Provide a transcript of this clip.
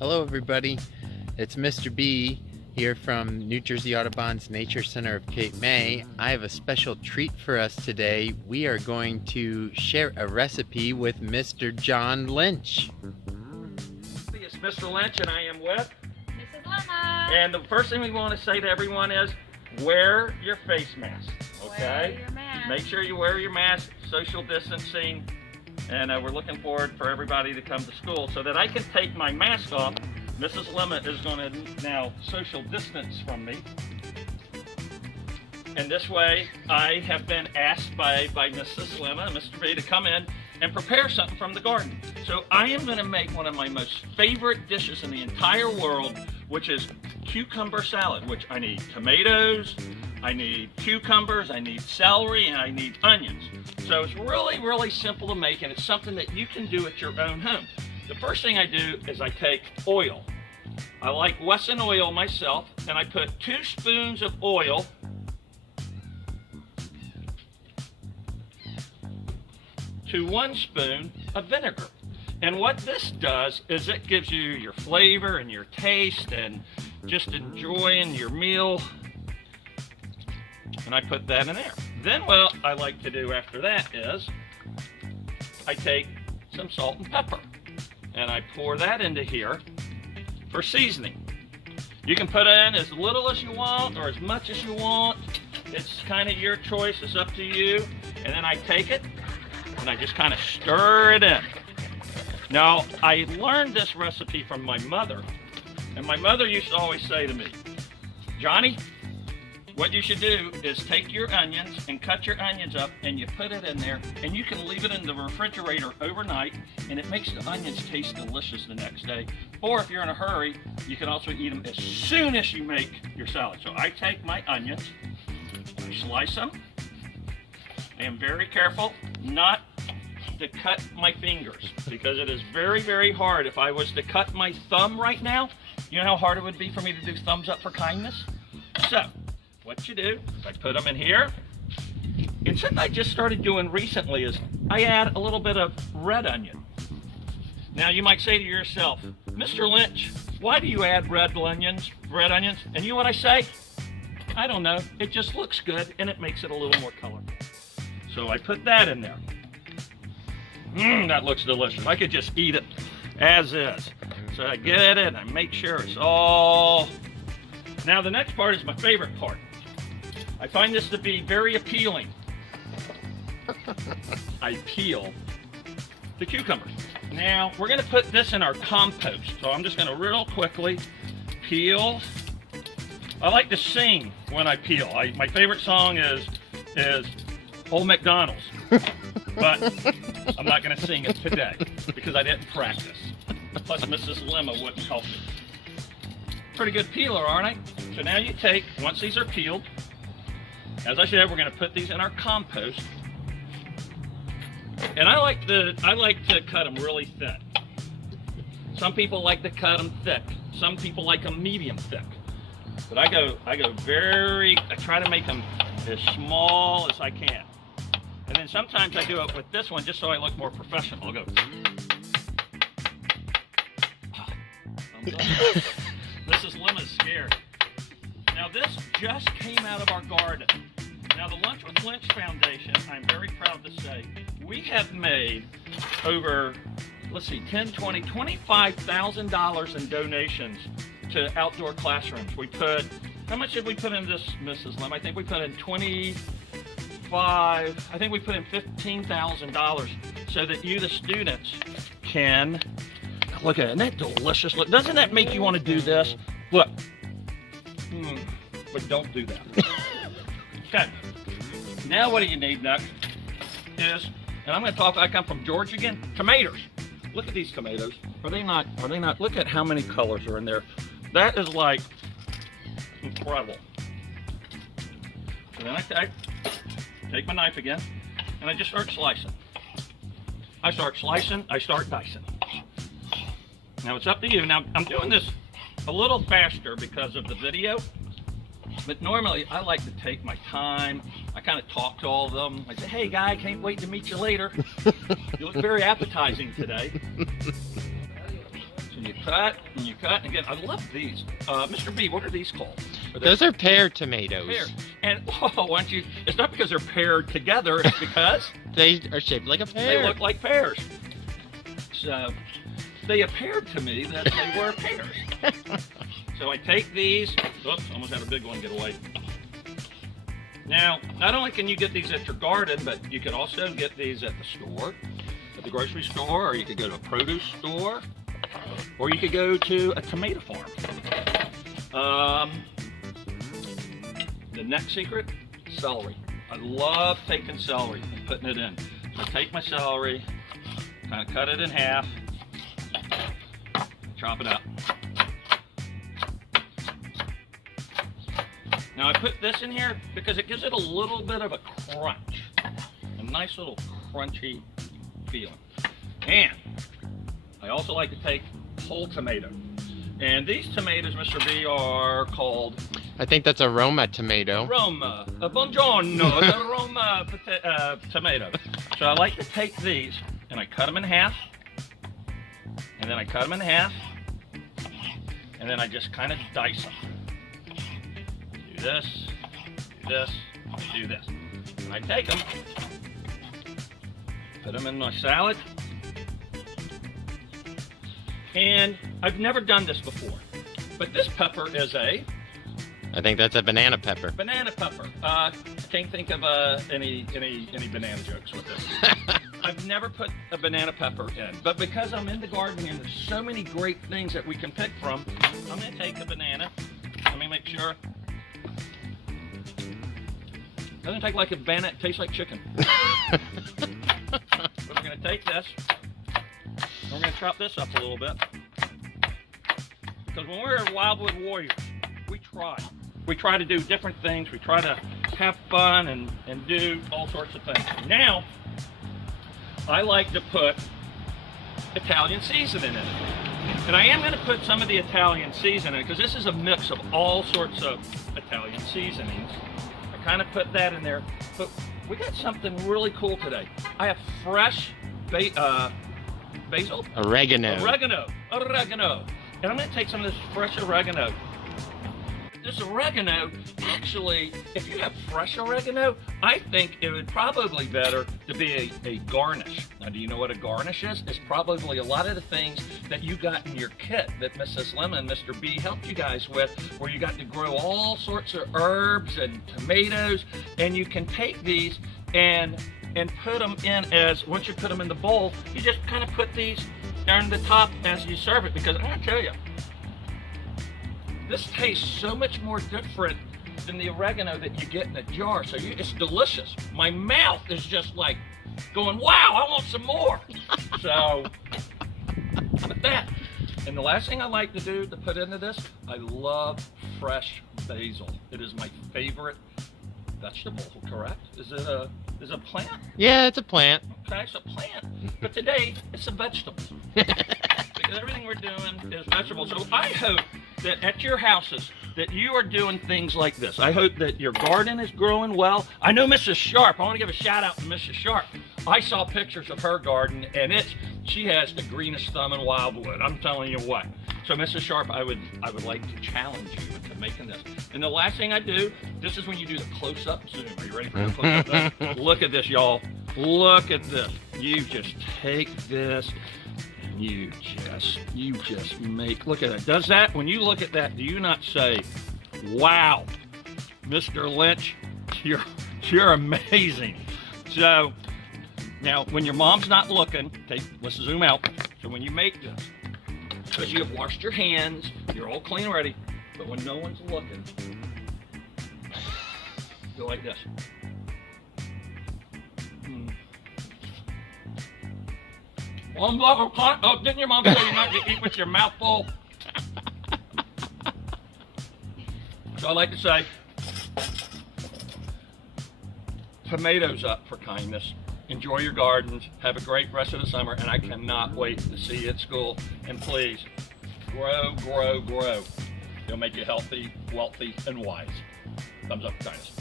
Hello everybody, it's Mr. B here from New Jersey Audubon's Nature Center of Cape May. I have a special treat for us today. We are going to share a recipe with Mr. John Lynch. It's Mr. Lynch and I am with Mrs. Lemma. And the first thing we want to say to everyone is wear your face mask, okay? Wear your mask. Make sure you wear your mask, social distancing, and we're looking forward for everybody to come to school so that I can take my mask off. Mrs. Lemma is going to now social distance from me. And this way I have been asked by Mrs. Lemma and Mr. B to come in and prepare something from the garden. So I am going to make one of my most favorite dishes in the entire world, which is cucumber salad, which I need tomatoes, I need cucumbers, I need celery, and I need onions. So it's really, really simple to make, and it's something that you can do at your own home. The first thing I do is I take oil. I like Wesson oil myself, and I put 2 spoons of oil to 1 spoon of vinegar. And what this does is it gives you your flavor and your taste and just enjoying your meal. And I put that in there. Then what I like to do after that is I take some salt and pepper and I pour that into here for seasoning. You can put in as little as you want or as much as you want. It's kind of your choice, it's up to you. And then I take it and I just kind of stir it in. Now, I learned this recipe from my mother, and my mother used to always say to me, Johnny, what you should do is take your onions and cut your onions up and you put it in there and you can leave it in the refrigerator overnight and it makes the onions taste delicious the next day. Or if you're in a hurry, you can also eat them as soon as you make your salad. So I take my onions, I slice them. I am very careful not to cut my fingers because it is very, very hard. If I was to cut my thumb right now, you know how hard it would be for me to do thumbs up for kindness? So, what you do, I put them in here. And something I just started doing recently is I add a little bit of red onion. Now you might say to yourself, Mr. Lynch, why do you add red onions? And you know what I say? I don't know. It just looks good and it makes it a little more colorful. So I put that in there. That looks delicious. I could just eat it as is. So I get it, I make sure it's all... Now the next part is my favorite part. I find this to be very appealing. I peel the cucumbers. Now we're gonna put this in our compost. So I'm just gonna real quickly peel. I like to sing when I peel. My favorite song is Old MacDonald's. But I'm not gonna sing it today because I didn't practice. Plus Mrs. Lemma wouldn't help me. Pretty good peeler, aren't I? So now you take, once these are peeled, as I said, we're gonna put these in our compost. And I like to cut them really thin. Some people like to cut them thick. Some people like them medium thick. But I try to make them as small as I can. And then sometimes I do it with this one just so I look more professional. I'll go. Mrs. Lemma's scared. Now this just came out of our garden. Now the Lunch with Lynch Foundation, I'm very proud to say, we have made over, let's see, $25,000 in donations to outdoor classrooms. We put, how much did we put in this, Mrs. Lemma? I think we put in I think we put in $15,000 so that you, the students, can look at it. Isn't that delicious? Look, doesn't that make you want to do this? Look, but don't do that. Okay. Now what do you need next is, and I'm going to talk. I come from Georgia again. Tomatoes. Look at these tomatoes. Are they not? Look at how many colors are in there. That is like incredible. So then I take my knife again, and I just start slicing. I start dicing. Now it's up to you. Now I'm doing this a little faster because of the video, but normally I like to take my time. I kind of talk to all of them. I say, hey guy, can't wait to meet you later. You look very appetizing today. So you cut, and you cut. And again, I love these. Mr. B, what are these called? Those are pear tomatoes. Pear. And why don't you? It's not because they're paired together. It's because They are shaped like a pear. they look like pears. So they appeared to me that they were pears. So I take these. Oops, almost had a big one get away. Now, not only can you get these at your garden, but you can also get these at the store, at the grocery store, or you could go to a produce store, or you could go to a tomato farm. The next secret, celery. I love taking celery and putting it in. So I take my celery, kind of cut it in half, chop it up. Now I put this in here because it gives it a little bit of a crunch, a nice little crunchy feeling. And I also like to take whole tomato. And these tomatoes, Mr. B, are called I think that's a Roma tomato. Roma, buongiorno, the Roma tomato. So I like to take these and I cut them in half, and then I cut them in half, and then I just kind of dice them. Do this, do this, do this. And I take them, put them in my salad, and I've never done this before, but this pepper is a I think that's a banana pepper. banana pepper. I can't think of any banana jokes with this. I've never put a banana pepper in, but because I'm in the garden and there's so many great things that we can pick from, I'm gonna take a banana. Let me make sure. Doesn't taste like a banana, it tastes like chicken. But we're gonna take this, and we're gonna chop this up a little bit. Because when we're Wildwood Warriors, we try. We try to do different things. We try to have fun and do all sorts of things. Now, I like to put Italian seasoning in it. And I am going to put some of the Italian seasoning because this is a mix of all sorts of Italian seasonings. I kind of put that in there. But we got something really cool today. I have fresh basil? Oregano. Oregano. And I'm going to take some of this fresh oregano. This oregano, actually, if you have fresh oregano, I think it would probably better to be a garnish. Now, do you know what a garnish is? It's probably a lot of the things that you got in your kit that Mrs. Lemon and Mr. B helped you guys with, where you got to grow all sorts of herbs and tomatoes, and you can take these and put them in as, once you put them in the bowl, you just kind of put these down the top as you serve it, because I'm going to tell you, this tastes so much more different than the oregano that you get in a jar. So it's delicious. My mouth is just like going, wow, I want some more. So, with that. And the last thing I like to do to put into this, I love fresh basil. It is my favorite vegetable, correct? Is it a plant? Yeah, it's a plant. Okay, it's a plant. But today, it's a vegetable. Because everything we're doing is vegetable. So I hope that at your houses that you are doing things like this. I hope that your garden is growing well. I know Mrs. Sharp. I want to give a shout out to Mrs. Sharp. I saw pictures of her garden, and she has the greenest thumb in Wildwood. I'm telling you what. So Mrs. Sharp, I would like to challenge you into making this. And the last thing I do, this is when you do the close-up zoom. Are you ready for the close-up zoom? Look at this, y'all. Look at this. You just take this. You just make, look at it. Does that, when you look at that, do you not say, wow, Mr. Lynch, you're amazing. So, now, when your mom's not looking, let's zoom out. So when you make this, because you have washed your hands, you're all clean already, but when no one's looking, go like this. Oh, didn't your mom tell you not to eat with your mouth full? So I like to say, tomatoes up for kindness. Enjoy your gardens. Have a great rest of the summer, and I cannot wait to see you at school. And please, grow, grow, grow. It'll make you healthy, wealthy, and wise. Thumbs up for kindness.